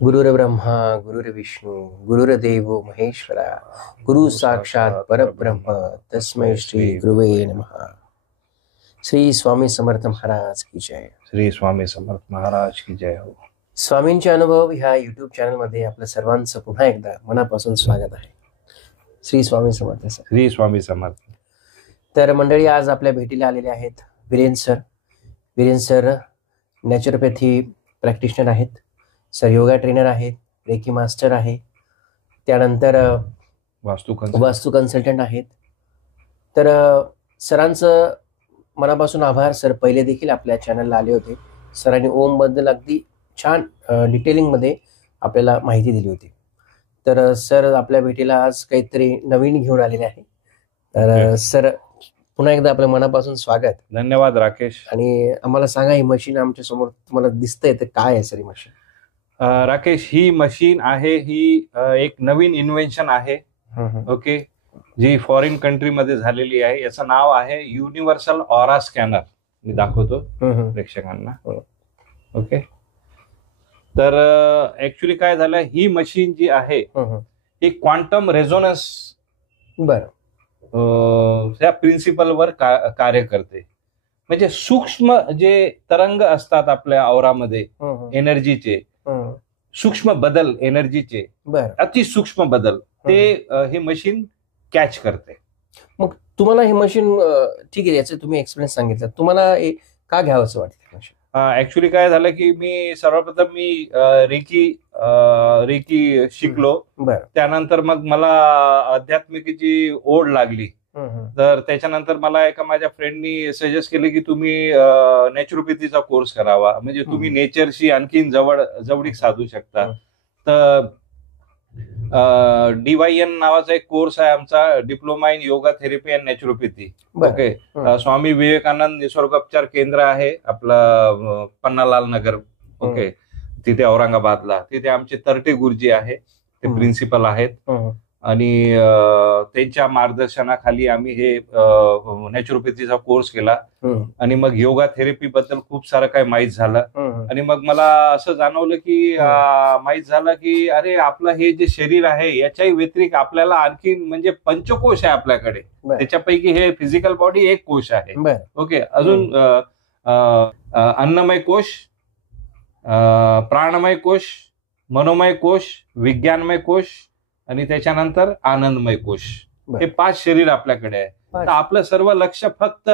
गुरुर्ब्रह्मा गुरुर्विष्णू गुरुर्देव महेश्वरा गुरु साक्षात परब्रह्म तस्मै श्री गुरुवे नमः। श्री स्वामी समर्थ महाराज की जय। श्री स्वामी समर्थ महाराज की जय हो। स्वामींचे अनुभव ह्या युट्यूब चॅनलमध्ये आपल्या सर्वांचं पुन्हा एकदा मनापासून स्वागत आहे। श्री स्वामी समर्थ सर। श्री स्वामी समर्थ। तर मंडळी, आज आपल्या भेटीला आलेले आहेत वीरेंद्र सर नॅचरोपॅथी प्रॅक्टिशनर आहेत सर, योगा ट्रेनर आहेत, रेकी मास्टर आहे, त्यानंतर वास्तू कन्सल्टंट आहेत। तर सरांचं मनापासून आभार सर। पहिले देखील आपल्या चॅनलला आले होते, सरांनी ओम बद्दल अगदी छान डिटेलिंगमध्ये आपल्याला माहिती दिली होती। तर सर आपल्या भेटीला आज काहीतरी नवीन घेऊन आलेले आहे। तर सर पुन्हा एकदा आपल्या मनापासून स्वागत। धन्यवाद राकेश। आणि आम्हाला सांगा, ही मशीन आमच्या समोर तुम्हाला दिसतंय तर काय आहे सर ही मशीन? राकेश, ही मशीन आहे, ही एक नवीन इन्व्हेन्शन आहे। ओके, जी फॉरेन कंट्री मध्ये झालेली आहे। याचं नाव आहे युनिव्हर्सल ऑरा स्कॅनर। मी दाखवतो प्रेक्षकांना। ओके, तर ऍक्च्युली काय झालं, ही मशीन जी आहे ही क्वांटम रेझोनन्स त्या प्रिन्सिपलवर कार्य करते। म्हणजे सूक्ष्म जे तरंग असतात आपल्या औरामध्ये एनर्जीचे, सूक्ष्म बदल एनर्जीचे, अतिसूक्ष्म बदल, ते हे मशीन कॅच करते। मग तुम्हाला ही मशीन, ठीक आहे, याचं तुम्ही एक्सपिरियन्स सांगितलं, तुम्हाला का घ्यावं असं वाटतं मशीन? ऍक्च्युली काय झालं की मी सर्वप्रथम रेकी शिकलो। त्यानंतर मग मला आध्यात्मिकेची ओढ लागली। तर त्याच्यानंतर मला एका माझ्या फ्रेंडनी सजेस्ट केले की तुम्ही नॅचरोपॅथीचा कोर्स करावा, म्हणजे तुम्ही नेचरशी आणखीन जवळीक साधू शकता। तर DYN नावाचा एक कोर्स आहे आमचा, diploma in yoga therapy and naturopathy. Okay, Swami Vivekananda निसर्गोपचार केंद्र आहे आपला पन्नालाल नगर, ओके, तिथे औरंगाबादला। तिथे आमचे तरटे गुरुजी आहे, ते प्रिन्सिपल आहेत, आणि त्यांच्या मार्गदर्शनाखाली आम्ही हे नॅचरोपॅथीचा कोर्स केला। आणि मग योगा थेरपी बद्दल खूप सारं काही माहीत झालं। आणि मग मला असं जाणवलं की माहीत झालं की अरे, आपलं हे जे शरीर आहे याच्याही व्यतिरिक्त आपल्याला आणखीन म्हणजे पंचकोश आहे आपल्याकडे। त्याच्यापैकी हे फिजिकल बॉडी एक कोश आहे। ओके, अजून अन्नमय कोश, प्राणमय कोश, मनोमय कोश, विज्ञानमय कोश आणि त्याच्यानंतर आनंदमय कोश, हे 5 शरीर आपल्याकडे आहे। तर आपलं सर्व लक्ष फक्त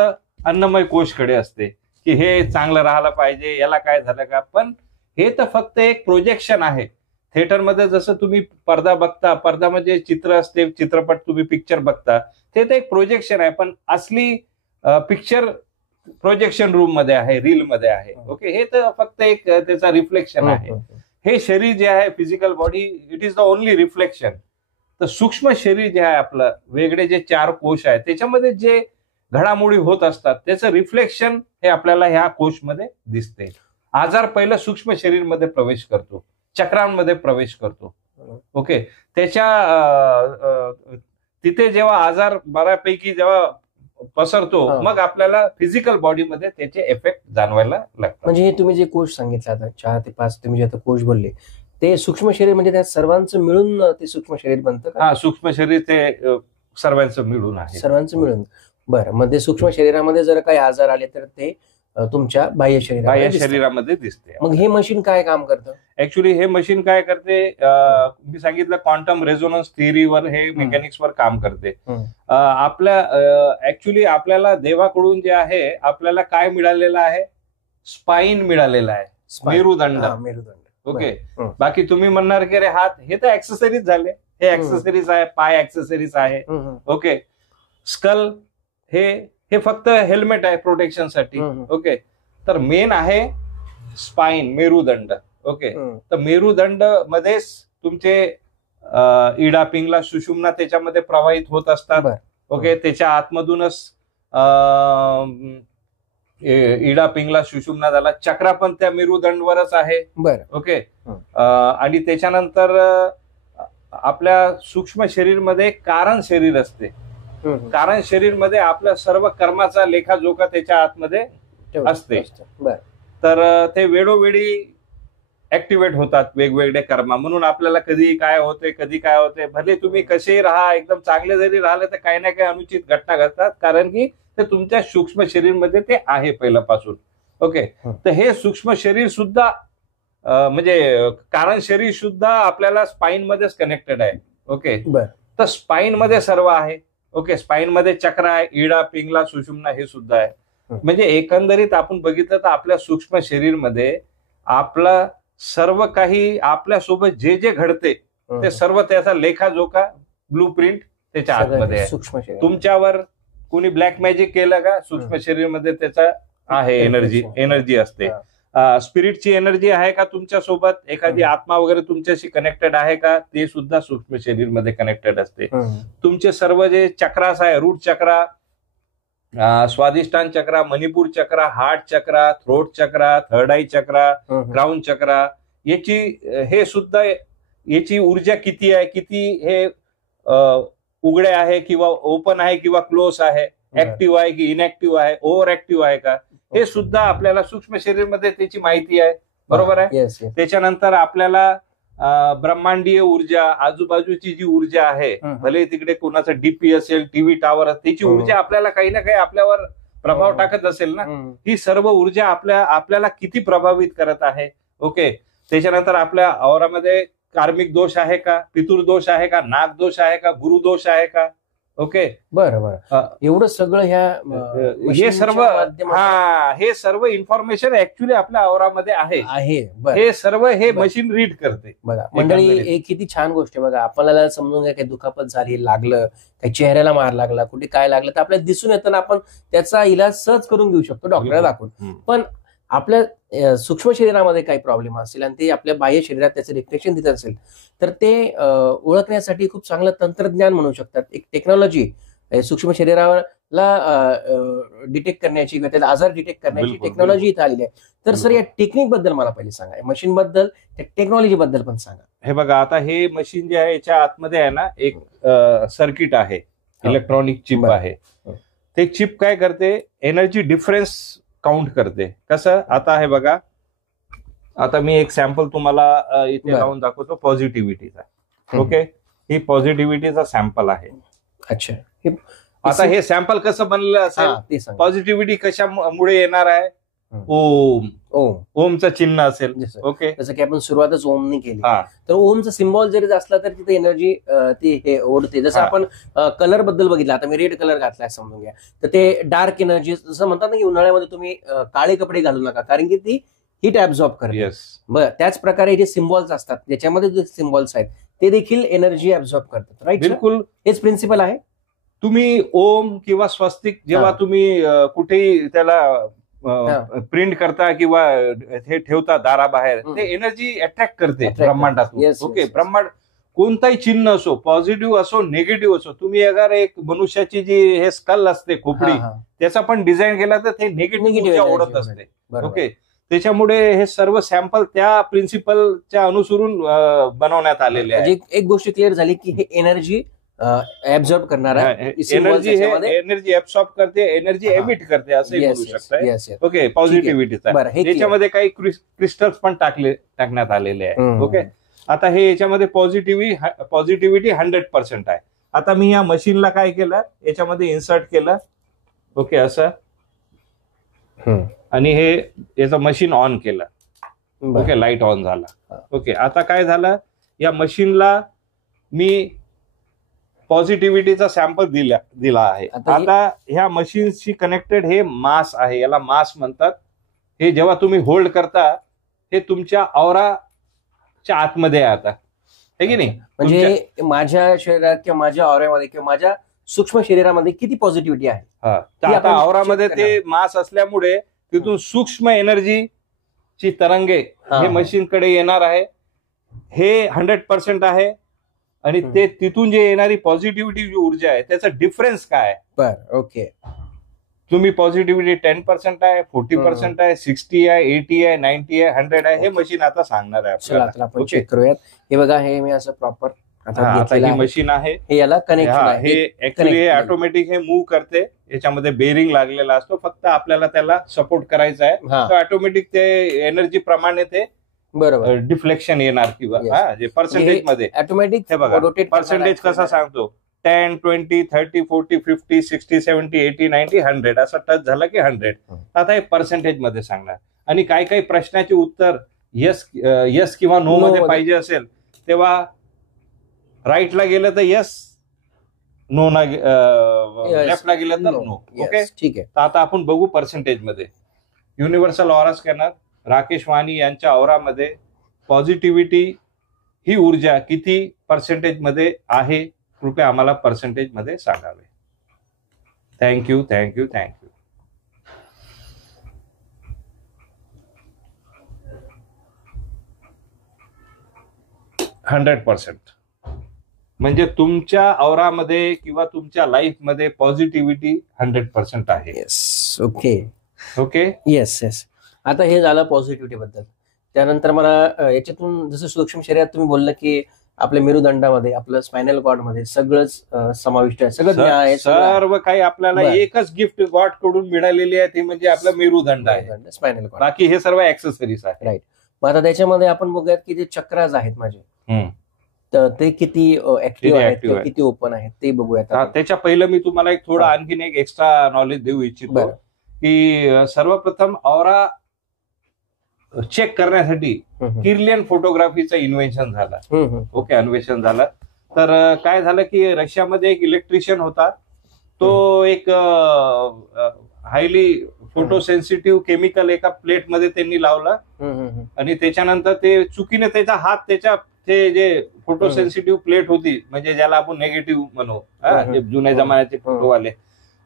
अन्नमय कोशकडे असते की हे चांगलं राहायला पाहिजे, याला काय झालं का। पण हे तर फक्त एक प्रोजेक्शन आहे। थिएटरमध्ये जसं तुम्ही पडदा बघता, पडदा म्हणजे चित्र असते, चित्रपट तुम्ही पिक्चर बघता, ते तर एक प्रोजेक्शन आहे। पण असली पिक्चर प्रोजेक्शन रूम मध्ये आहे, रील मध्ये आहे। ओके, हे तर फक्त एक त्याचा रिफ्लेक्शन आहे। हे शरीर जे आहे physical body, it is the only reflection. तर सूक्ष्म शरीर जे आहे आपलं, वेगळे जे 4 कोश आहेत त्याच्यामध्ये जे घडामोडी होत असतात त्याचं रिफ्लेक्शन हे आपल्याला ह्या कोशमध्ये दिसते। आजार पहिलं सूक्ष्म शरीर मध्ये प्रवेश करतो, चक्रांमध्ये प्रवेश करतो। ओके, तिथे जेव्हा आजार बऱ्यापैकी जेव्हा पसरतो, मग आपल्याला फिजिकल बॉडीमध्ये त्याचे इफेक्ट जाणवायला लागतात। म्हणजे हे तुम्ही जे कोश सांगितले आता 4 ते 5 तुम्ही जे आता कोश बोलले, ते सूक्ष्म शरीर म्हणजे त्या सर्वांचं मिळून ते सूक्ष्म शरीर बनतं का? सूक्ष्म शरीर ते सर्वांचं मिळून आहे, सर्वांचं मिळून। बरं, मग ते सूक्ष्म शरीरामध्ये जर काही आजार आले तर ते तुमच्या बाह्य शरीरामध्ये दिसते। मग हे मशीन काय काम करतं? ऍक्च्युली हे मशीन काय करते, मी सांगितलं क्वांटम रेझोनन्स थिअरीवर, हे मेकॅनिक्सवर काम करते। ऍक्च्युली आपल्याला देवाकडून जे आहे आपल्याला काय मिळालेलं आहे, स्पाईन मिळालेला आहे, मेरुदंड। ओके, बाकी तुम्ही म्हणणार की अरे हात, हे तर ऍक्सेसरीज झाले, हे ऍक्सेसरीज आहे, पाय ऍक्सेसरीज आहे। ओके, स्कल हे फक्त हेल्मेट आहे प्रोटेक्शन साठी। ओके, तर मेन आहे स्पाईन, मेरुदंड। ओके, तर मेरुदंड मध्येच तुमचे इडा, पिंगला, सुषुम्ना त्याच्यामध्ये प्रवाहित होत असतात। ओके, त्याच्या आतमधूनच इडा, पिंगला, सुषुम्ना झाला, चक्रा पण त्या मेरुदंडवरच आहे। ओके, आणि त्याच्यानंतर आपल्या सूक्ष्म शरीर मध्ये कारण शरीर असते। कारण शरीर मध्ये आपल्या सर्व कर्माचा लेखाजोखा त्याच्या आतमध्ये असते। तर ते वेळोवेळी ऍक्टिव्हेट होतात वेगवेगळे कर्मा. म्हणून आपल्याला कधी काय होते भले तुम्ही कसेही राहा, एकदम चांगले जरी राहिले तर काही ना काही अनुचित घटना घडतात, कारण की ते तुमच्या सूक्ष्म शरीरमध्ये ते आहे पहिल्यापासून. ओके, तर हे सूक्ष्म शरीर सुद्धा म्हणजे कारण शरीर सुद्धा आपल्याला स्पाइन मध्येच कनेक्टेड आहे. ओके, तर स्पाइन मध्ये सर्व आहे. ओके, स्पाइन मध्ये चक्र आहे, इडा, पिंगला, सुषुम्ना हे सुद्धा आहे. म्हणजे एकंदरीत आपण बघितलं तर आपल्या सूक्ष्म शरीरमध्ये आपलं सर्व काही आपल्यासोबत जे जे घडते ते सर्व त्याचा लेखाजोखा ब्लू प्रिंट त्याच्या आतमध्ये आहे. सूक्ष्म शरीर तुमच्यावर कोणी ब्लॅक मॅजिक केलं का, सूक्ष्म शरीरमध्ये त्याचा आहे एनर्जी असते. स्पिरिटची एनर्जी आहे का तुमच्यासोबत, एखादी आत्मा वगैरे तुमच्याशी कनेक्टेड आहे का, ते सुद्धा सूक्ष्म शरीरमध्ये कनेक्टेड असते. तुमचे सर्व जे चक्रास आहे, रूट चक्रा, स्वादिष्टान चक्रा, मणिपूर चक्रा, हार्ट चक्रा, थ्रोट चक्रा, थर्ड आई चक्रा, क्राउन चक्रा, हे सुद्धा याची ऊर्जा किती आहे, किती हे उघडे आहे किंवा ओपन आहे किंवा क्लोज आहे, ऍक्टिव्ह आहे की इनऍक्टिव्ह आहे, ओव्हर ऍक्टिव्ह आहे का, हे सुद्धा आपल्याला सूक्ष्म शरीरमध्ये त्याची माहिती आहे. बरोबर आहे. त्याच्यानंतर आपल्याला ब्रह्मांडीय ऊर्जा, आजूबाजूची जी ऊर्जा आहे, भले तिकडे कोणाचा डीपी असेल, टीव्ही टावर असेल, त्याची ऊर्जा आपल्याला काही ना काही आपल्यावर प्रभाव टाकत असेल ना, ही सर्व ऊर्जा आपल्याला किती प्रभावित करत आहे. ओके, त्याच्यानंतर आपल्या औरामध्ये कार्मिक दोष आहे का, पितृदोष आहे का, नाग दोष आहे का, गुरुदोष आहे का. ओके, बरं, एवढं सगळं हे सर्व इन्फॉर्मेशन ऍक्च्युली आपल्या औरामध्ये आहे. हे सर्व हे मशीन रीड करते. बघा मंडळी, एक किती छान गोष्ट आहे. बघा, आपल्याला समजून घ्या काही दुखापत झाली, लागलं, काही चेहऱ्याला मार लागला, कुठे काय लागलं तर आपल्याला दिसून येतं ना, आपण त्याचा इलाज सहज करून घेऊ शकतो डॉक्टरला दाखवून. पण आपल्या सूक्ष्म शरीरामध्ये काही प्रॉब्लेम असेल आणि ते आपल्या बाह्य शरीरात त्याचं रिफ्लेक्शन देत असेल तर ते ओळखण्यासाठी खूप चांगलं तंत्रज्ञान म्हणू शकतात, एक टेक्नॉलॉजी सूक्ष्म शरीराला डिटेक्ट करण्याची किंवा त्याचा आजार डिटेक्ट करण्याची टेक्नॉलॉजी इथे आलेली आहे. तर सर, या टेक्निक बद्दल मला पहिले सांगा, मशीन बद्दल, टेक्नॉलॉजी बद्दल पण सांगा. हे बघा, आता हे मशीन जे आहे याच्या आतमध्ये आहे ना एक सर्किट आहे, इलेक्ट्रॉनिक चिप आहे. ते चिप काय करते, एनर्जी डिफरन्स काउंट करते. कसं, आता हे बघा, आता मी एक सॅम्पल तुम्हाला इथे लावून दाखवतो पॉझिटिव्हिटीचा. ओके, ही पॉझिटिव्हिटीचा सॅम्पल आहे. अच्छा, आता हे सॅम्पल कसं बनलेलं असेल, पॉझिटिव्हिटी कशामुळे येणार आहे, ओमचं चिन्ह असेल. ओके, जसं की आपण सुरुवातच ओमनी केली, तर ओमचा सिम्बॉल जरी असला तर तिथे एनर्जी ती हे ओढते. जसं आपण कलर बद्दल बघितलं, आता मी रेड कलर घातलाय समजून घ्या, तर ते डार्क एनर्जी, जसं म्हणतात ना की उन्हाळ्यामध्ये तुम्ही काळे कपडे घालू नका कारण की ती हीट ऍब्झॉर्ब करते. बरं, त्याच प्रकारे जे सिम्बॉल्स असतात ज्याच्यामध्ये जे सिम्बॉल्स आहेत ते देखील एनर्जी ऍब्झॉर्ब करतात. राईट, बिलकुल हेच प्रिन्सिपल आहे. तुम्ही ओम किंवा स्वस्तिक जेव्हा तुम्ही कुठेही त्याला प्रिंट करता किंवा हे ठेवता दाराबाहेर, ते एनर्जी अट्रॅक्ट करते ब्रह्मांडातून. ओके, ब्रह्मांड कोणताही चिन्ह असो, पॉझिटिव्ह असो, निगेटिव्ह असो, तुम्ही अगर एक मनुष्याची जी हे स्कल असते, खोपडी, त्याचा पण डिझाईन केला तर ते निगेटिव्ह ओढत असते. ओके, त्याच्यामुळे हे सर्व सॅम्पल त्या प्रिन्सिपलच्या अनुसरून बनवण्यात आलेले आहे. एक गोष्ट क्लिअर झाली की हे एनर्जी ऍब्झॉर्ब करणार आहे, एनर्जी ऍब्सॉर्ब करते, एनर्जी एमिट करते असं म्हणू शकता. ओके, पॉझिटिव्हिटीचा याच्यामध्ये काही क्रिस्टल्स पण टाकण्यात आलेले आहे. ओके, आता हे याच्यामध्ये पॉझिटिव्हिटी 100% आहे. आता मी या मशीनला काय केलं, याच्यामध्ये इन्सर्ट केलं. ओके, असं, आणि हे याचं मशीन ऑन केलं. ओके, लाईट ऑन झाला. ओके, आता काय झालं, या मशीनला मी पॉझिटिव्हिटीचा सॅम्पल दिला आहे. आता ह्या मशीनशी कनेक्टेड हे मास आहे, याला मास म्हणतात. हे जेव्हा तुम्ही होल्ड करता हे तुमच्या औराच्या आतमध्ये आहे आता, है की नाही. म्हणजे माझ्या शरीरात किंवा माझ्या औऱ्यामध्ये किंवा माझ्या सूक्ष्म शरीरामध्ये किती पॉझिटिव्हिटी आहे. आता औरामध्ये ते मास असल्यामुळे तिथून सूक्ष्म एनर्जीची तरंगे हे मशीनकडे येणार आहे. हे 100% आहे आणि ते तिथून जे येणारी पॉझिटिव्हिटी जी ऊर्जा आहे त्याचा डिफरन्स काय आहे. बरं, ओके, तुम्ही पॉझिटिव्हिटी 10% आहे, 40% आहे, 60 आहे, 80 आहे, 90 आहे, 100 आहे, हे मशीन आता सांगणार आहे आपल्याला. आपण चेक करूयात. हे बघा, हे मी असं प्रॉपर आता ही मशीन आहे, हे याला कनेक्शन आहे. हे ऍक्च्युली हे ऑटोमॅटिक हे मूव्ह करते. याच्यामध्ये बेरिंग लागलेला असतो, फक्त आपल्याला त्याला सपोर्ट करायचा आहे. तर ऑटोमॅटिक ते एनर्जी प्रमाणे ते बरोबर डिफ्लेक्शन येणार किंवा Yes. जे पर्सेंटेज मध्ये ऑटोमॅटिक हे बघा पर्सेंटेज कसा सांगतो 10, 20, 30, 40, 50, 60, 70, 80, 90, 100 असा टच झाला की 100. आता हे पर्सेंटेज मध्ये सांगणार. आणि काही काही प्रश्नाचे उत्तर यस किंवा नो मध्ये पाहिजे असेल तेव्हा राईटला गेलं तर यस, नो ना लेफ्टला गेलं तर नो. ओके, ठीक आहे. तर आता आपण बघू पर्सेंटेज मध्ये. युनिव्हर्सल ऑरा स्कॅनर राकेश वाणी यांच्या ऑरामध्ये पॉझिटिव्हिटी ही ऊर्जा किती पर्सेंटेज मध्ये आहे, कृपया आम्हाला पर्सेंटेज मध्ये सांगावे. Thank you thank you thank you. 100%. म्हणजे तुमच्या औरामध्ये किंवा तुमच्या लाईफ मध्ये पॉझिटिव्हिटी 100% आहे. Yes. Okay okay. Yes yes. आता हे झालं पॉझिटिव्हिटी बद्दल. त्यानंतर मला याच्यातून जसं सूक्ष्म शरीरात तुम्ही बोलला की आपल्या मेरुदंडामध्ये, आपलं स्पायनल कॉर्ड मध्ये सगळंच समाविष्ट आहे, सगळं आहे, सर्व काही आपल्याला एकच गिफ्ट गॉड कडून मिळालेली आहे, ती म्हणजे आपला मेरुदंड आहे, स्पायनल कॉर्ड. बाकी हे सर्व ऍक्सेसरीज आहे. राईट. मग आता त्याच्यामध्ये आपण बघूयात की जे चक्राज आहेत माझे, तर ते किती ऍक्टिव्ह आहेत किंवा किती ओपन आहेत ते बघूयात. त्याच्या पहिलं मी तुम्हाला एक थोडं आणखीन एक एक्स्ट्रा नॉलेज देऊ इच्छितो की सर्वप्रथम ऑरा चेक करण्यासाठी किर्लियन फोटोग्राफीचं इन्व्हेन्शन झालं. ओके, अन्वेषण झालं. तर काय झालं की रशियामध्ये एक इलेक्ट्रिशियन होता, तो एक हायली फोटो सेन्सिटिव्ह केमिकल एका प्लेटमध्ये त्यांनी लावला आणि त्याच्यानंतर ते चुकीने त्याचा हात त्याच्या ते जे फोटो सेन्सिटिव्ह प्लेट होती, म्हणजे ज्याला आपण नेगेटिव्ह म्हणू, जुन्या जमान्याचे फोटोवाले,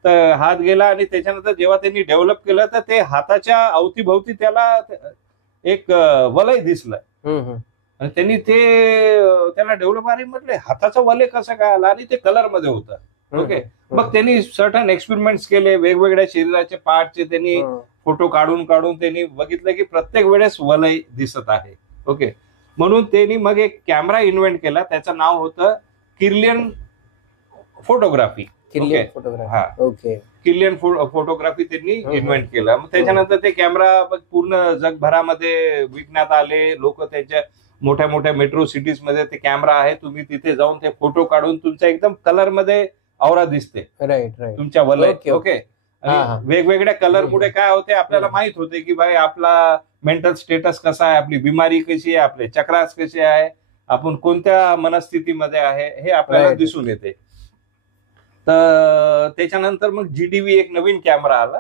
तर हात गेला आणि त्याच्यानंतर जेव्हा त्यांनी डेव्हलप केलं तर ते हाताच्या अवतीभोवती त्याला एक वलय दिसलं आणि त्यांनी त्याला डेव्हलप आणि म्हटले हाताचं वलय कसं काय आलं, आणि ते कलर मध्ये होतं. ओके, मग त्यांनी सर्टन एक्सपेरिमेंट्स केले, वेगवेगळ्या शरीराचे पार्टचे त्यांनी फोटो काढून त्यांनी बघितलं की प्रत्येक वेळेस वलय दिसत आहे. ओके, म्हणून त्यांनी मग एक कॅमेरा इन्व्हेंट केला, त्याचं नाव होतं किर्लियन फोटोग्राफी. किर्लियन फोटोग्राफी त्यांनी इन्व्हेंट केला. मग त्याच्यानंतर ते कॅमेरा पूर्ण जगभरामध्ये विकण्यात आले. लोक त्यांच्या मोठ्या मोठ्या मेट्रो सिटीज मध्ये ते कॅमेरा आहे, तुम्ही तिथे जाऊन ते फोटो काढून तुमच्या एकदम कलर मध्ये औरा दिसते. राईट तुमच्या वलय. ओके, वेगवेगळ्या कलर मुळे काय होते आपल्याला माहित होते की भाई आपला मेंटल स्टेटस कसा आहे, आपली बिमारी कशी आहे, आपले चक्रास कसे आहे, आपण कोणत्या मनस्थितीमध्ये आहे हे आपल्याला दिसून येते. तर त्याच्यानंतर मग GDV एक नवीन कॅमेरा आला,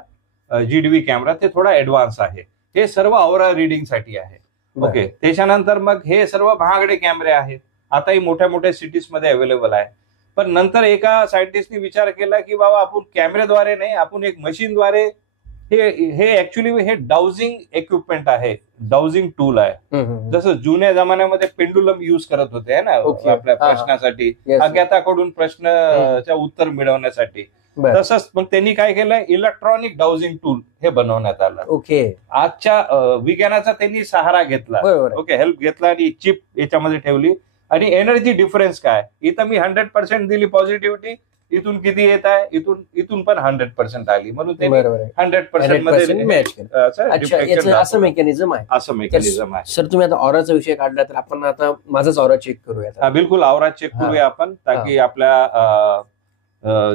GDV कॅमेरा, ते थोडा ऍडव्हान्स आहे. हे सर्व औरा रिडिंग साठी आहे. ओके, त्याच्यानंतर मग हे सर्व महागडे कॅमेरे आहेत, आताही मोठ्या मोठ्या सिटीज मध्ये अवेलेबल आहे. पण नंतर एका सायंटिस्टने विचार केला की बाबा आपण कॅमेऱ्याद्वारे नाही, आपण एक मशीनद्वारे हे ऍक्च्युली हे डाउजिंग इक्विपमेंट आहे, डाउजिंग टूल आहे. जसं जुन्या जमान्यामध्ये पेंडुलम युज करत होते ना आपल्या प्रश्नासाठी, अज्ञाताकडून प्रश्नाच्या उत्तर मिळवण्यासाठी, तसंच मग त्यांनी काय केलं, इलेक्ट्रॉनिक डाउजिंग टूल हे बनवण्यात आलं. ओके, आजच्या विज्ञानाचा त्यांनी सहारा घेतला. ओके, हेल्प घेतला आणि चिप याच्यामध्ये ठेवली. आणि एनर्जी डिफरन्स काय, इथं मी 100% दिली पॉझिटिव्हिटी, इथून किती येत आहे, इथून पण 100% आली, म्हणून ते 100% मध्ये असं मेकॅनिझम आहे. असं मेकॅनिझम आहे. सर, तुम्ही आता ऑराचा विषय काढला तर आपण आता माझाच ऑरा चेक करूया. बिलकुल, ऑरा चेक करूया आपण, ताकी आपल्या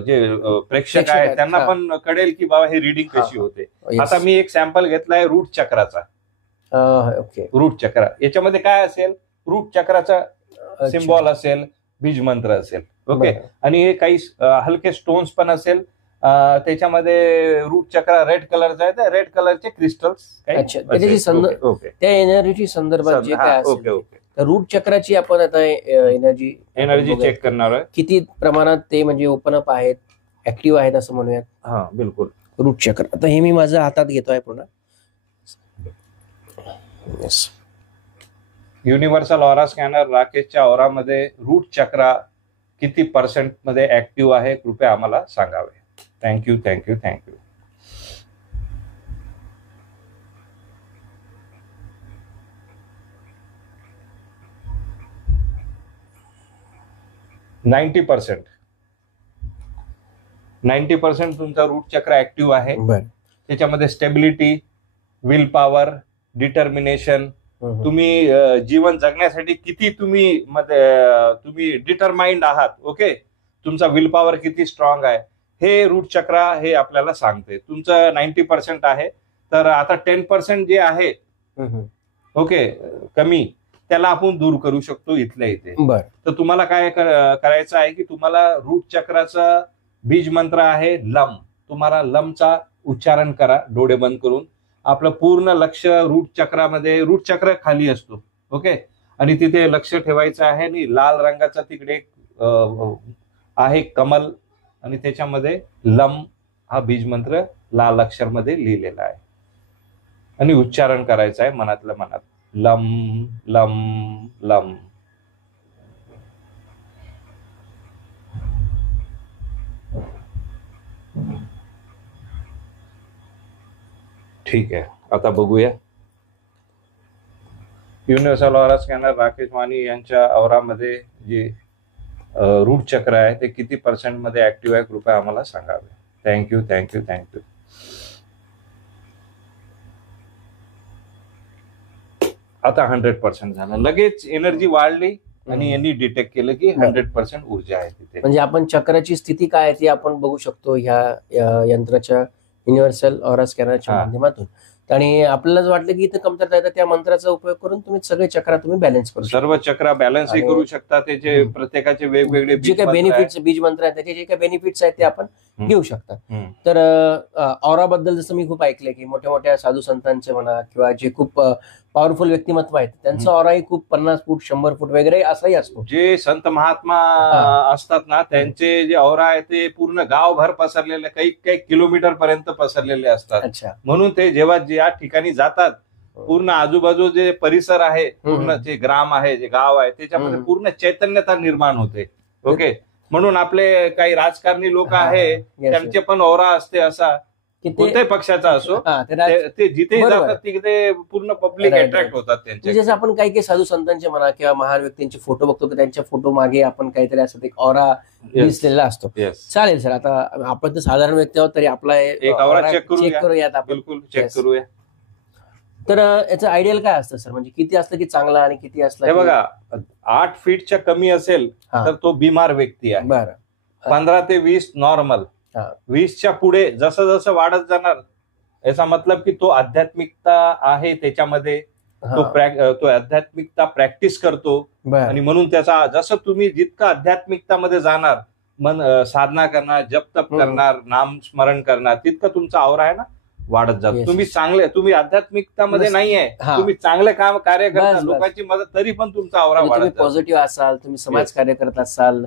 जे प्रेक्षक आहेत त्यांना पण कळेल की बाबा हे रिडिंग कशी होते. आता मी एक सॅम्पल घेतलाय रूट चक्राचा. ओके, रूट चक्र, याच्यामध्ये काय असेल, रूट चक्राचा सिम्बॉल असेल, बीज मंत्र असेल. ओके, आणि काही हलके स्टोन्स पण असेल. त्याच्यामध्ये रूट चक्र रेड कलरचा आहे, तर रेड कलरचे क्रिस्टल्स त्या एनर्जीची संदर्भात जे काय असेल, रूट चक्राची आपण आता एनर्जी चेक करणार आहे, किती प्रमाणात ते म्हणजे ओपन अप आहेत, ऍक्टिव्ह आहेत असं म्हणूयात. हा, बिलकुल. रूट चक्र आता हे मी माझ्या हातात घेतोय पूर्ण. युनिव्हर्सल ऑरा स्कॅनर राकेशच्या ऑरामध्ये रूट चक्रा किती % मध्ये ऍक्टिव्ह आहे, कृपया आम्हाला सांगावे. Thank you thank you thank you. Ninety percent तुमचा रूट चक्र ऍक्टिव्ह आहे. त्याच्यामध्ये स्टेबिलिटी, विल पॉवर, डिटर्मिनेशन, तुम्ही जीवन जगण्यासाठी किती तुम्ही डिटरमाइंड आहात. ओके, तुमचा विल पॉवर किती स्ट्रॉंग आहे हे रूट चक्रा हे आपल्याला सांगते. तुमचं 90% आहे, तर आता 10% जे आहे ओके कमी, त्याला आपण दूर करू शकतो इथल्या इथे. तर तुम्हाला काय करायचं आहे की तुम्हाला रूट चक्राचा बीज मंत्र आहे लम. तुम्हाला लमचा उच्चारण करा डोळे बंद करून. आपलं पूर्ण लक्ष रूट चक्रामध्ये, रूट चक्र खाली असतो ओके, आणि तिथे लक्ष ठेवायचं आहे. आणि लाल रंगाचा तिकडे आहे कमल, आणि त्याच्यामध्ये लम हा बीज मंत्र लाल अक्षर मध्ये लिहिलेला आहे, आणि उच्चारण करायचं आहे मनातल्या मनात, लम लम लम. ठीक आहे, आता बघूया. युनिव्हर्सल ऑरा स्कॅनर राकेश वाणी यांच्या औरामध्ये जे रूट चक्र आहे ते किती % मध्ये ऍक्टिव्ह आहे कृपया आम्हाला सांगावे. Thank you thank you thank you. आता 100% झालं, लगेच एनर्जी वाढली आणि यांनी डिटेक्ट केलं की 100% ऊर्जा आहे तिथे. म्हणजे आपण चक्राची स्थिती काय आहे ती आपण बघू शकतो ह्या यंत्राच्या युनिव्हर्सल ऑरा स्कॅनरच्या माध्यमातून. आणि आपल्याला जर वाटलं की इथं कमतरता आहे तर त्या मंत्राचा उपयोग करून तुम्ही सगळे चक्र तुम्ही बॅलन्स करू शकता. सर्व चक्र बॅलन्सही करू शकता. त्याचे प्रत्येकाचे वेगवेगळे जे काही बेनिफिट्स, बीज मंत्र आहेत त्याचे जे काही बेनिफिट्स आहेत ते आपण घेऊ शकता. तर ऑरा बद्दल जसं मी खूप ऐकलंय की मोठ्या मोठ्या साधू संतांचे म्हणा किंवा जे खूप पॉवरफुल व्यक्तिमत्व आहेत त्यांचा ऑराही खूप 50 फूट 100 फूट वगैरे असाही असतो. जे संत महात्मा असतात ना त्यांचे जे ऑरा आहे ते पूर्ण गावभर पसरलेले, काही काही किलोमीटर पर्यंत पसरलेले असतात. म्हणून ते जेव्हा या ठिकाणी जातात पूर्ण आजूबाजू जे परिसर आहे, पूर्ण जे ग्राम आहे, जे गाव आहे त्याच्यामध्ये पूर्ण चैतन्यता निर्माण होते. ओके, म्हणून आपले काही राजकारणी लोक आहे त्यांचे पण ऑरा असते असा, कोणत्याही पक्षाचा असो, ते जिथे जातात तिथे पूर्ण पब्लिक अट्रॅक्ट होतात त्यांचे. जसं आपण काही काही साधू संतांचे म्हणा किंवा महान व्यक्तींचे फोटो बघतो की त्यांच्या फोटो मागे आपण काहीतरी असं एक ऑरा दिसलेला असतो. चालेल सर, आता आपण तर साधारण व्यक्ती आहोत तरी आपला एक ऑरा चेक करूयात आपण. बिलकुल चेक करूया. तर याचं आयडियल काय असतं सर, म्हणजे किती असलं की चांगला आणि किती असलं? हे बघा, 8 फीटच्या कमी असेल तर तो बिमार व्यक्ती आहे. बरं. 15 ते 20 नॉर्मल. 20च्या पुढे जसं जसं वाढत जाणार याचा मतलब की तो आध्यात्मिकता आहे त्याच्यामध्ये, तो आध्यात्मिकता प्रॅक्टिस करतो. आणि म्हणून त्याचा जसं तुम्ही जितकं आध्यात्मिकतामध्ये जाणार, मन साधना करणार, जप तप करणार, नाम स्मरण करणार, तितकं तुमचा आवरा आहे ना वाढत जातो. तुम्ही आध्यात्मिकतामध्ये नाहीये, तुम्ही चांगले काम कार्य करणार, लोकांची मदत, तरी पण तुमचा आवरा वाढत. पॉझिटिव्ह असाल, तुम्ही समाज कार्य करत असाल,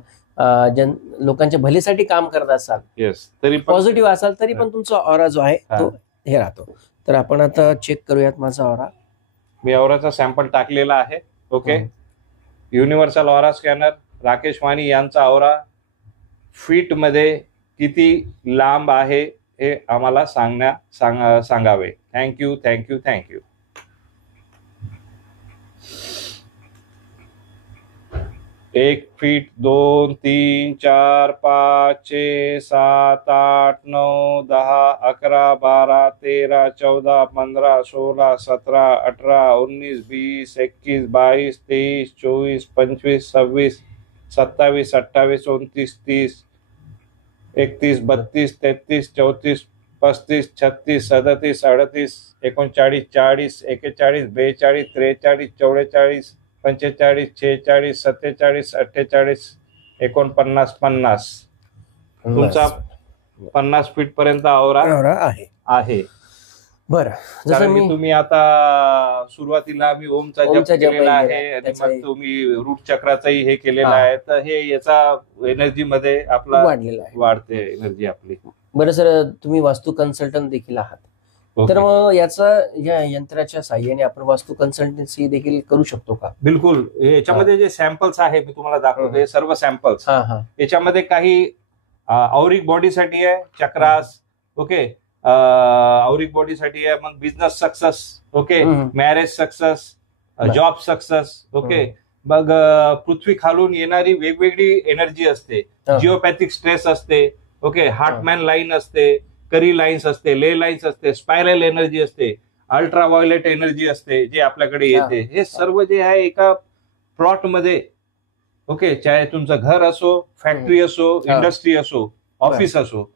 लोकांच्या भलीसाठी काम करत असाल, तरी पॉझिटिव्ह असाल, तरी पण तुमचा ऑरा जो आहे तो हे राहतो. तर आपण आता चेक करूयात माझा ऑरा. मी ऑराचा सॅम्पल टाकलेला आहे. Okay, universal aura scanner Rakesh Vani यांचा ऑरा फीट मध्ये किती लांब आहे हे आम्हाला सांगावे. Thank you thank you thank you. 1 फीट 2 3 4 5 6 7 8 9 10 11 12 13 14 15 16 17 18 19 20 21 22 23 24 25 26 27 28 29 30 31 32 33 34 35 36 37 38 39 40 41 42 43 44 45 46 47 48 49 50. तुमचा 50 फीट पर्यंत आवरा आहे. बरं, जसं मी तुम्ही आता सुरुवातीला आम्ही ओमचा जप केलेला आहे आणि मग तुम्ही रूट चक्राचाही हे केलेला आहे, तर हे याचा एनर्जी मध्ये आपला वाढते एनर्जी आपली. बरं सर, तुम्ही वास्तू कन्सल्टंट देखील आहात, तर मग या यंत्राच्या साह्याने आपण वास्तू कन्सल्टन्सी देखील करू शकतो का? बिलकुल. याच्यामध्ये जे सॅम्पल्स आहे मी तुम्हाला दाखवतो, हे सर्व सॅम्पल्स याच्यामध्ये काही औरिक बॉडीसाठी आहे, चक्रास, ओके, औरिक बॉडीसाठी आहे, मग business success, okay, marriage success, job success, okay, मग पृथ्वी खालून येणारी वेगवेगळी एनर्जी असते, जिओपॅथिक स्ट्रेस असते, ओके, हार्टमॅन लाईन असते, करी लाईन्स असते, ले लाईन्स असते, स्पायरल एनर्जी असते, अल्ट्राव्हायोलेट एनर्जी असते जे आपल्याकडे येते, हे सर्व जे आहे एका प्लॉटमध्ये, ओके, चाहे तुमचं घर असो, फॅक्टरी असो, इंडस्ट्री असो, ऑफिस असो,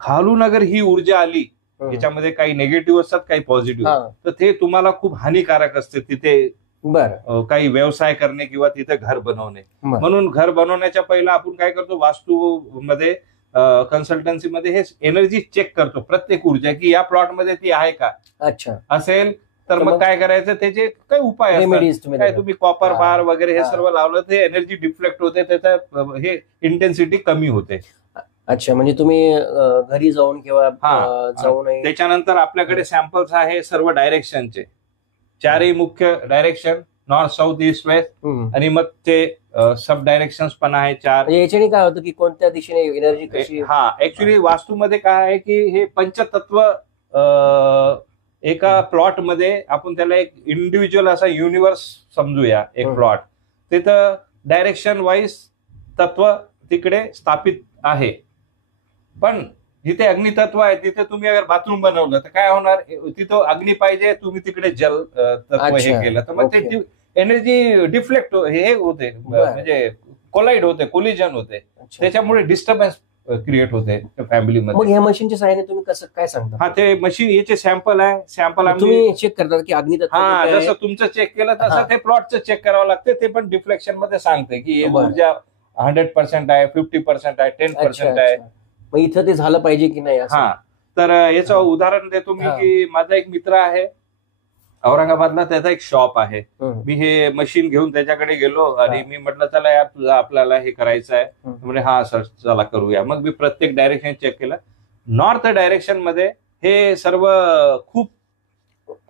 खालून अगर ही ऊर्जा आली, याच्यामध्ये काही निगेटिव्ह असतात, काही पॉझिटिव्ह, तर ते तुम्हाला खूप हानिकारक असते तिथे काही व्यवसाय करणे किंवा तिथे घर बनवणे. म्हणून घर बनवण्याच्या पहिला आपण काय करतो, वास्तूमध्ये कन्सल्टन्सीमध्ये हे एनर्जी चेक करतो प्रत्येक ऊर्जा, की या प्लॉटमध्ये ती आहे का. अच्छा, असेल तर मग काय करायचं, त्याचे काही उपाय असतात, काय तुम्ही कॉपर बार वगैरे हे सर्व लावलं ते एनर्जी डिफ्लेक्ट होते, त्याचा हे इंटेन्सिटी कमी होते. अच्छा, म्हणजे तुम्ही घरी जाऊन किंवा जाऊन. त्याच्यानंतर आपल्याकडे सॅम्पल्स आहे सर्व डायरेक्शनचे, चारही मुख्य direction, north, south, east, west, आणि मग ते सब डायरेक्शन पण आहे 4. याच्याने काय होतं की कोणत्या दिशेने एनर्जी कशी. ऍक्च्युली वास्तूमध्ये काय आहे की हे पंचतत्व एका प्लॉट मध्ये आपण त्याला एक इंडिव्हिज्युअल असा युनिव्हर्स समजूया, एक प्लॉट, तिथं डायरेक्शन वाईज तत्व तिकडे स्थापित आहे. पण जिथे अग्नितत्व आहे तिथे तुम्ही अगर बाथरूम बनवलं तर काय होणार, तिथं अग्नी पाहिजे, तुम्ही तिकडे जल तत्व हे केलं तर मग ते एनर्जी डिफ्लेक्ट हे होते, म्हणजे कोलाइड होते, कोलिजन होते, त्याच्यामुळे डिस्टर्बन्स क्रिएट होते फॅमिलीमध्ये. मग ह्या मशीनच्या सहाय्याने तुम्ही कसं काय सांगता. ते मशीन याचे सॅम्पल आहे, सॅम्पल तुम्ही चेक करतात की अग्नितत्व. जसं तुमचं चेक केलं तसं ते प्लॉटचं चेक करावं लागते, ते पण डिफ्लेक्शन मध्ये सांगते की ऊर्जा 100% आहे, 50% आहे, 10% आहे. मग इथं ते झालं पाहिजे की नाही. तर याचं उदाहरण देतो मी, की माझा एक मित्र आहे औरंगाबादला, त्याचा एक शॉप आहे. मी हे मशीन घेऊन त्याच्याकडे गेलो आणि मी म्हटलं चला यार तुझं आपल्याला हे करायचं आहे. म्हणजे हा सर चला करूया. मग मी प्रत्येक डायरेक्शन चेक केलं. नॉर्थ डायरेक्शन मध्ये हे सर्व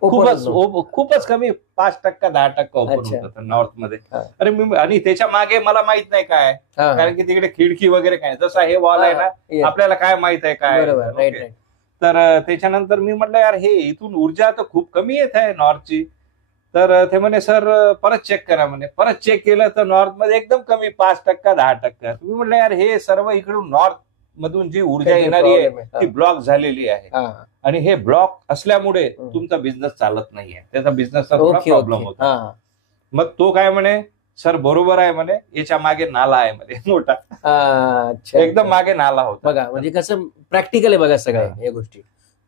खूपच कमी 5%, 10% ओपन होतं नॉर्थ मध्ये. अरे मी, आणि त्याच्या मागे मला माहित नाही काय, कारण की तिकडे खिडकी वगैरे काय, जसं हे वॉल आहे ना, आपल्याला काय माहित आहे काय. तर त्याच्यानंतर मी म्हटलं यार हे इथून ऊर्जा तर खूप कमी येत आहे नॉर्थची. तर ते म्हणे सर परत चेक करा म्हणे. परत चेक केलं तर नॉर्थ मध्ये एकदम कमी 5%, 10%. मी म्हटलं यार हे सर्व इकडून नॉर्थ मधून जी ऊर्जा येणारी आहे ती ब्लॉक झालेली आहे, आणि हे ब्लॉक असल्यामुळे तुमचा बिझनेस चालत नाहीये, त्याचा बिझनेसचा थोडा प्रॉब्लेम होता. मग तो काय म्हणे, सर बरोबर आहे म्हणे, याच्या मागे नाला आहे म्हणे मोठा. एकदम मागे नाला होता. बघा म्हणजे कसं प्रॅक्टिकल आहे बघा सगळ्या या गोष्टी.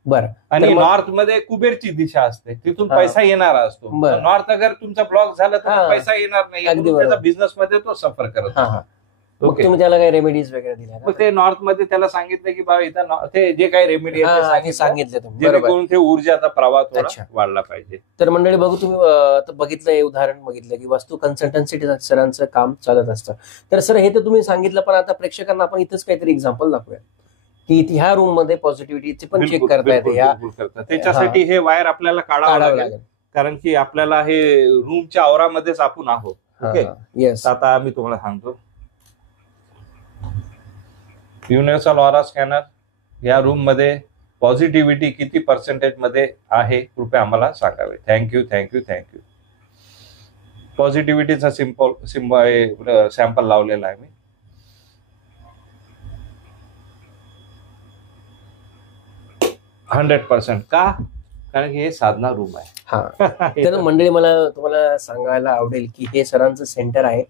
बरं, आणि नॉर्थ मध्ये कुबेरची दिशा असते, तिथून पैसा येणारा असतो. नॉर्थ अगर तुमचा ब्लॉक झाला तर पैसा येणार नाही, त्याचा बिझनेस मध्ये तो सफर करत. तुम्ही त्याला काही रेमेडीज वगैरे दिल्या. मग ते नॉर्थ मध्ये त्याला सांगितलं की बाबा इथं ते जे काही रेमेडी आहे सांगितले जेणेकरून ते ऊर्जाचा प्रवाह थोडा वाढला पाहिजे. तर मंडळी बघू, तुम्ही बघितलं हे उदाहरण बघितलं की वास्तू कन्सल्टन्सी सरांचं काम चालत असतं. तर सर हे तर तुम्ही सांगितलं, पण आता प्रेक्षकांना आपण इथंच काहीतरी एक्झाम्पल दाखवूया की ह्या रूम मध्ये पॉझिटिव्हिटी पण चेक करता येते. त्याच्यासाठी हे वायर आपल्याला काढावं लागेल, कारण की आपल्याला हे रूमच्या आवरामध्येच आपण आहोत. Okay, yes. आता मी तुम्हाला सांगतो, युनिव्हर्सल ऑरा स्कॅनर या रूम मध्ये पॉझिटिव्हिटी किती पर्सेंटेज मध्ये आहे कृपया आम्हाला सांगावे. थँक्यू. पॉझिटिव्हिटीचा सॅम्पल लावलेला आहे मी. %100%. का? कारण की हे साधना रूम आहे. तर मंडळी मला तुम्हाला सांगायला आवडेल की हे सरांचं सेंटर आहे.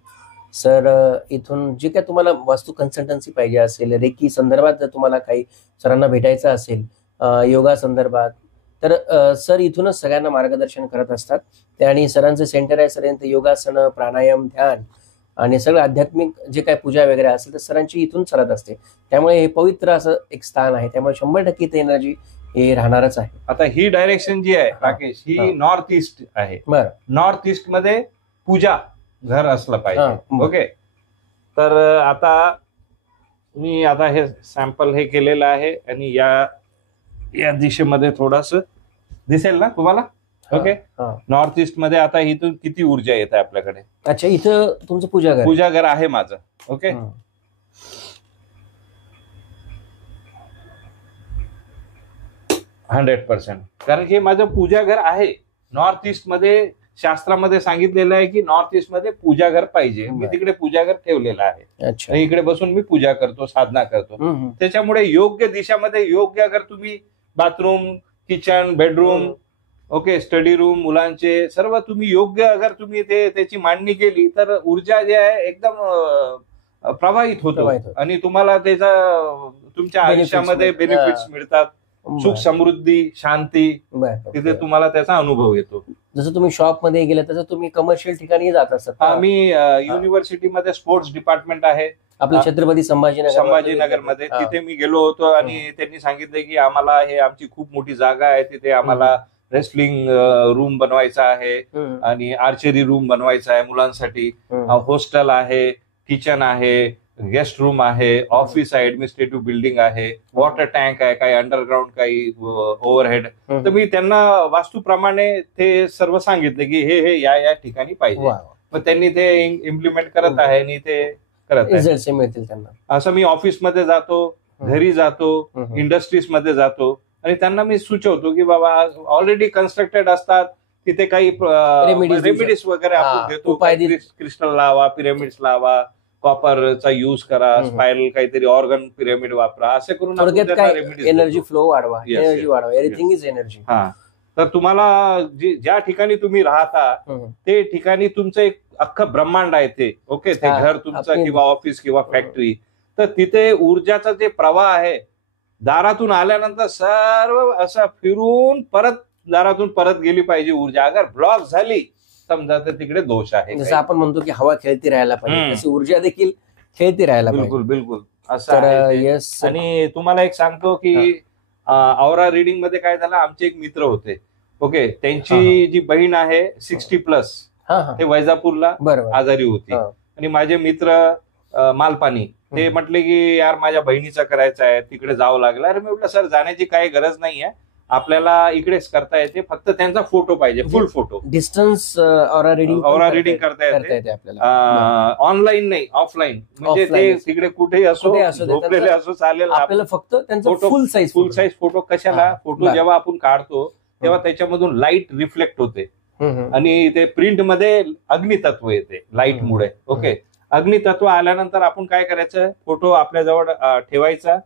सर इथून जे काय तुम्हाला वास्तू कन्सल्टन्सी पाहिजे असेल, रेकी संदर्भात जर तुम्हाला काही सरांना भेटायचं असेल, योगा संदर्भात, तर सर इथूनच सगळ्यांना मार्गदर्शन करत असतात. ते आणि सरांचं सेंटर आहे. सर योगासन, प्राणायाम, ध्यान आणि सगळं आध्यात्मिक जे काय पूजा वगैरे असेल तर सरांची इथून चालत असते. त्यामुळे हे पवित्र असं एक स्थान आहे. त्यामुळे 100% ते एनर्जी हे राहणारच आहे. आता ही डायरेक्शन जी आहे राकेश, ही नॉर्थ ईस्ट आहे. नॉर्थ ईस्ट मध्ये पूजा घर असलं पाहिजे. ओके, तर आता मी हे सॅम्पल हे केलेलं आहे आणि या दिशेमध्ये थोडस दिसेल ना तुम्हाला. ओके, नॉर्थ ईस्ट मध्ये आता इथून किती ऊर्जा येत आहे आपल्याकडे. अच्छा, इथं तुमचं पूजाघर आहे माझं. ओके, 100%. कारण की माझं पूजाघर आहे नॉर्थ ईस्ट मध्ये. शास्त्रामध्ये सांगितलेलं आहे की नॉर्थ ईस्ट मध्ये पूजाघर पाहिजे. मी तिकडे पूजाघर ठेवलेलं आहे. इकडे बसून मी पूजा करतो, साधना करतो. त्याच्यामुळे योग्य दिशामध्ये योग्य अगर तुम्ही bathroom, kitchen, bedroom, okay, study room मुलांचे सर्व तुम्ही योग्य अगर तुम्ही त्याची मांडणी केली तर ऊर्जा जे आहे एकदम प्रवाहित होतो आणि तुम्हाला त्याचा तुमच्या आयुष्यामध्ये बेनिफिट्स मिळतात. सुख समृद्धी शांती तिथे तुम्हाला त्याचा अनुभव येतो. जसं तुम्ही शॉप मध्ये गेला तसं तुम्ही कमर्शियल ठिकाणी जात असतात. आम्ही युनिव्हर्सिटीमध्ये स्पोर्ट्स डिपार्टमेंट आहे आपलं छत्रपती संभाजीनगर मध्ये, तिथे मी गेलो होतो आणि त्यांनी सांगितलं की आम्हाला हे आमची खूप मोठी जागा आहे, तिथे आम्हाला रेसलिंग रूम बनवायचा आहे आणि आर्चरी रूम बनवायचा आहे मुलांसाठी, हॉस्टेल आहे, किचन आहे, गेस्ट रूम आहे, ऑफिस आहे, ऍडमिनिस्ट्रेटिव्ह बिल्डिंग आहे, वॉटर टँक आहे, काही अंडरग्राऊंड काही ओव्हरहेड. तर मी त्यांना वास्तूप्रमाणे ते सर्व सांगितलं की हे या ठिकाणी पाहिजे. मग त्यांनी ते इम्प्लिमेंट करत आहे आणि ते करत आहे. मिळतील त्यांना. असं मी ऑफिसमध्ये जातो, घरी जातो, इंडस्ट्रीज मध्ये जातो आणि त्यांना मी सुचवतो की बाबा ऑलरेडी कन्स्ट्रक्टेड असतात, तिथे काही रेमेडीज वगैरे आपण देतो. क्रिस्टल लावा, पिरामिड्स लावा, कॉपरचा यूज करा, स्पायरल काहीतरी ऑर्गन पिरामिड वापरा, असे करून एनर्जी फ्लो वाढवा, एनर्जी वाढवा, एव्हरीथिंग इज एनर्जी. हा, तर तुम्हाला ज्या ठिकाणी तुम्ही राहता ते ठिकाणी तुमचं एक अख्खं ब्रह्मांड आहे ते. ओके, ते घर तुमचं किंवा ऑफिस किंवा फॅक्टरी, तर तिथे ऊर्जाचा जे प्रवाह आहे दारातून आल्यानंतर सर्व असं फिरून परत दारातून परत गेली पाहिजे ऊर्जा. अगर ब्लॉक झाली समजा तर तिकडे दोष आहे. जसं आपण म्हणतो की हवा खेळती राहायला पाहिजे, तशी ऊर्जा देखील खेळती राहायला पाहिजे. बिलकुल बिलकुल असं. आणि तुम्हाला एक सांगतो की औरा रिडिंग मध्ये काय झालं, आमचे एक मित्र होते. ओके, त्यांची जी बहीण आहे 60+, ते वैजापूरला आजारी होती आणि माझे मित्र मालपानी ते म्हटले की यार माझ्या बहिणीचं करायचं आहे, तिकडे जावं लागलं. अरे मी म्हटलं सर जाण्याची काही गरज नाहीये, आपल्याला इकडेच करता येते, फक्त त्यांचा फोटो पाहिजे, फुल फोटो. डिस्टन्स औरा रिडिंग करता येते आपल्याला, ऑनलाईन नाही ऑफलाईन. म्हणजे ते तिकडे कुठेही असो, झोपलेले असो चालेल, आपल्याला फक्त त्यांचा फुल साईज फोटो. कशाला, फोटो जेव्हा आपण काढतो तेव्हा त्याच्यामधून लाईट रिफ्लेक्ट होते आणि ते प्रिंट मध्ये अग्नितत्व येते लाईटमुळे. ओके, अग्नितत्व आल्यानंतर आपण काय करायचं, फोटो आपल्याजवळ ठेवायचा,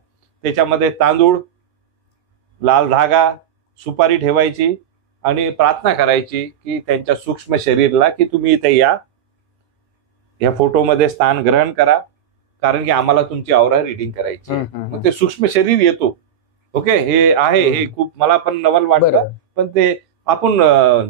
त्याच्यामध्ये तांदूळ, लाल धागा, सुपारी ठेवायची आणि प्रार्थना करायची की त्यांच्या सूक्ष्म शरीरला की तुम्ही इथे या फोटोमध्ये स्थान ग्रहण करा, कारण की आम्हाला तुमची औरा रिडिंग करायची. मग ते सूक्ष्म शरीर येतो. ओके, हे आहे, हे खूप मला पण नवल वाटतं. पण ते आपण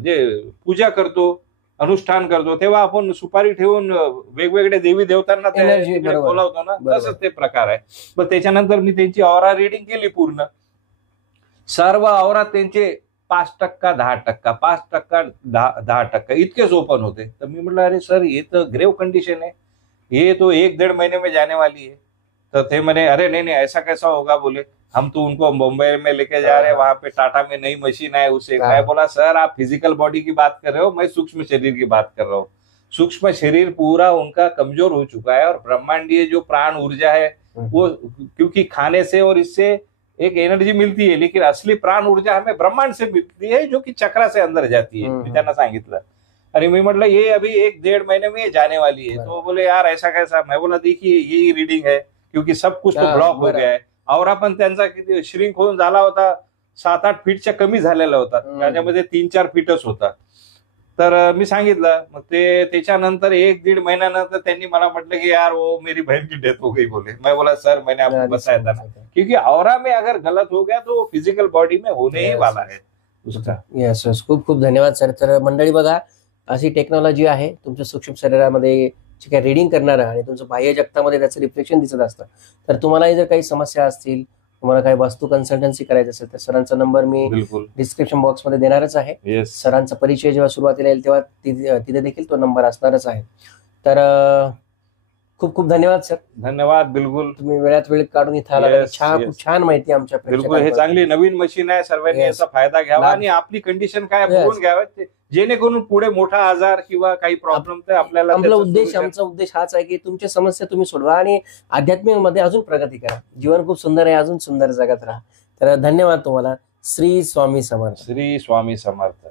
जे पूजा करतो, अनुष्ठान करतो, तेव्हा आपण सुपारी ठेवून वेगवेगळे देवी देवतांना बोलावतो ना, तसंच ते प्रकार आहे. पण त्याच्यानंतर मी त्यांची औरा रिडिंग केली पूर्ण. सर्व औरात त्यांचे 5%, 10%, 5%, 10% इतकेच ओपन होते. तर मी म्हटलं अरे सर ये तो ग्रेव कंडीशन है, ये तो 1-1.5 महीने में जाने वाली है. तो थे मैंने अरे नहीं ऐसा कैसा होगा, बोले हम तो उनको मुंबई में लेके जा रहे हैं, वहां पे टाटा में नई मशीन है उसे. मैं बोला सर आप फिजिकल बॉडी की बात कर रहे हो, मैं सूक्ष्म शरीर की बात कर रहा हूँ. सूक्ष्म शरीर पूरा उनका कमजोर हो चुका है और ब्रह्मांडीय जो प्राण ऊर्जा है वो, क्योंकि खाने से और इससे एक एनर्जी मिलती है, लेकिन असली प्राण ऊर्जा हमें ब्रह्मांड से मिलती है जो कि चक्रा से अंदर जाती है. मी त्यांना सांगितलं. अरे मैं म्हटलं ये अभी 1-1.5 महीने में जाने वाली है. तो बोले यार ऐसा कैसा. मैं बोला देखिए यही रीडिंग है, क्योंकि सब कुछ तो ब्लॉक हो गया है. औरा पण त्यांचा किती श्रिंक होऊन झाला होता, 7-8 फीटच्या कमी झालेला होता, त्याच्यामध्ये 3-4 फीटच होता. तर मी सांगितलं. मग ते त्याच्यानंतर 1-1.5 महिन्यानंतर त्यांनी मला म्हटलं की यार वो मेरी बहन की डेथ हो गई बोले. मैं बोला सर मैंने आपको बताया था ना, क्योंकि औरा में अगर गलत हो गया तो फिजिकल बॉडी में होने ही वाला है उसका. येस, खूप खूप धन्यवाद सर. तर मंडळी बघा, अशी टेक्नॉलॉजी आहे तुमच्या सूक्ष्म शरीरामध्ये जे काही रिडिंग करणारं आणि तुमचं बाह्य जगतामध्ये त्याचं रिफ्लेक्शन दिसत असतं. तर तुम्हालाही जर काही समस्या असतील, तुम्हाला काही वास्तू कन्सल्टन्सी करायचं असेल तर सरांचा नंबर मी डिस्क्रिप्शन बॉक्स मध्ये देणारच आहे. सरांचा परिचय जेव्हा सुरुवातीला येईल तेव्हा तिथे देखील तो नंबर असणारच आहे. तर खूप खूप धन्यवाद सर. धन्यवाद. बिलकुल, तुम्ही वेळात वेळ काढून इथं आला. खूप छान माहिती आमच्या. बिलकुल, हे चांगली नवीन मशीन आहे, सर्वांनी याचा फायदा घ्यावा आणि आपली कंडिशन काय बघून घ्यावं, जेणेकरून पुढे मोठा आजार किंवा काही प्रॉब्लेम तर आपल्याला. आमचा उद्देश हाच आहे की तुमच्या समस्या तुम्ही सोडवा आणि आध्यात्मिक मध्ये अजून प्रगती करा. जीवन खूप सुंदर आहे, अजून सुंदर जगत राहा. तर धन्यवाद तुम्हाला. श्री स्वामी समर्थ. श्री स्वामी समर्थ.